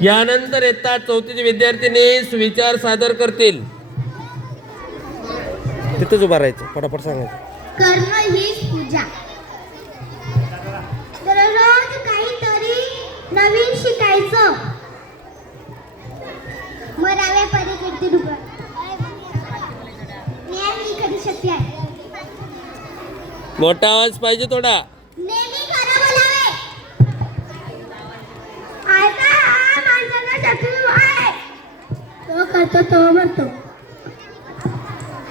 यानंतर येतात चौथीचे विद्यार्थिनी सुविचार सादर करतील. तिथंच उभा राहायचं, फटाफट सांगायचं. कर्म हीच पूजा. दररोज काहीतरी नवीन शिकायचं. मराव्या परिकीर्ती रूप ज्ञान ही खरी शक्ती आहे. मोठा आवाज पाहिजे थोडा. नेहमी खरं बोलावे. ऐका, हा माणसाचा शत्रू आहे. तो करतो तो म्हणतो.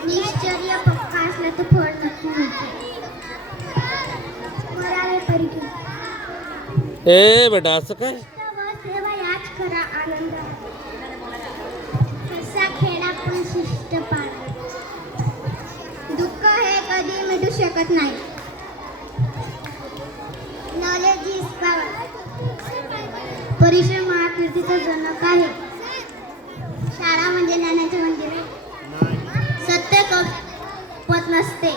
निश्चर्य पक्का असला तर फळ नक्की मिळते. मरावे परिकीर्ती. ए बेटा असं काय? सेवा याच खरा आनंद. हसा खेळा पण शिष्ट पाळा. दुःख हे कधी मिटू शकत नाही. Knowledge is power. परिश्रम हा कीर्तीचा जनक आहे. शाळा म्हणजे ज्ञानाचे मंदिर आहे. सत्य कपट नसते.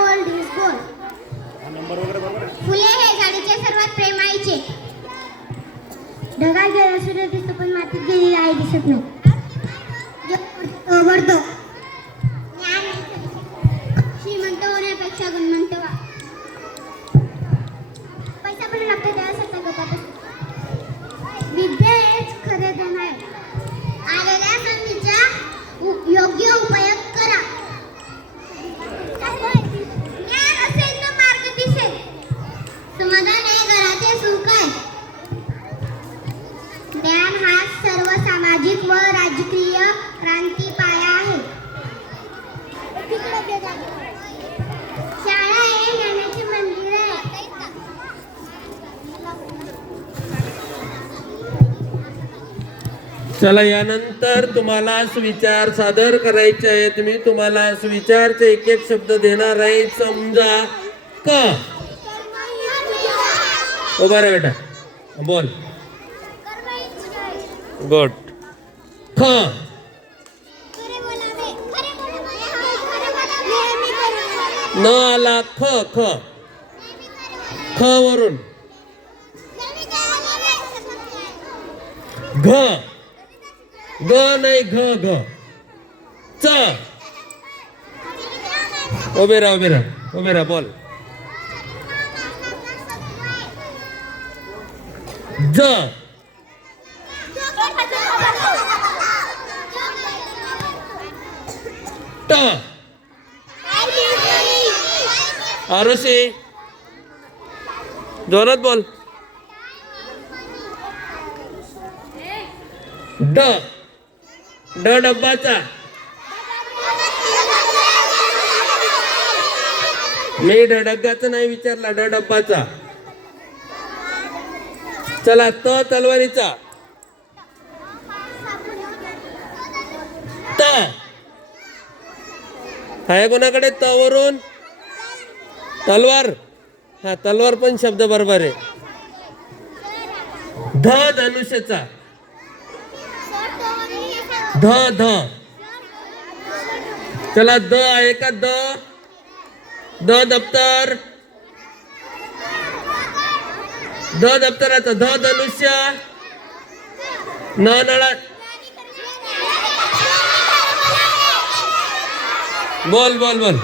Old is gold. फुले हे झाडीचे सर्वात प्रेमाईचे. ढगाळ गेला सूर्य दिसतो पण मातीत गेलेली आई दिसत नाही. ओढतो. ज्ञान श्रीमंत होण्यापेक्षा गुणवंत व्हा. पैसा पण लागतो त्यासाठी गप्पा. विद्या हेच खरे धन आहे. आलेल्या संधीचा योग्य उपयोग करा. ज्ञान असेल तर मार्ग दिसेल. समाधान हे घराचे सुख आहे. ज्ञान हा सर्व सामाजिक व राजकीय क्रांती पाया आहे. शाळा हे ज्ञानाचे मंदिर आहे. चला, यानंतर तुम्हाला सुविचार सादर करायचे आहेत. मी तुम्हाला सुविचारचे एक एक शब्द देणार आहे. समजा क. उभा रे बेटा, बोल. गुड. ख. न आला ख. ख. ख वरून घ. ग नाही घ. घ. च. उभे राहा, उभे राहा, उभे राहा, बोल. ज. ट. आरुषी जोरात बोल. ड. ड डब्बाचा. मी डग्गाचा नाही विचारला, ड डब्बाचा. चला, त तलवारीचा. त. आहे कोणाकडे त वरून? तलवार. हा, तलवार पण शब्द बरोबर आहे. ध धनुष्याचा. ध. ध. चला, द आहे का? द. द दप्तर. द दप्तराचा. ध धनुष्य. न नळा. बोल बोल बोल.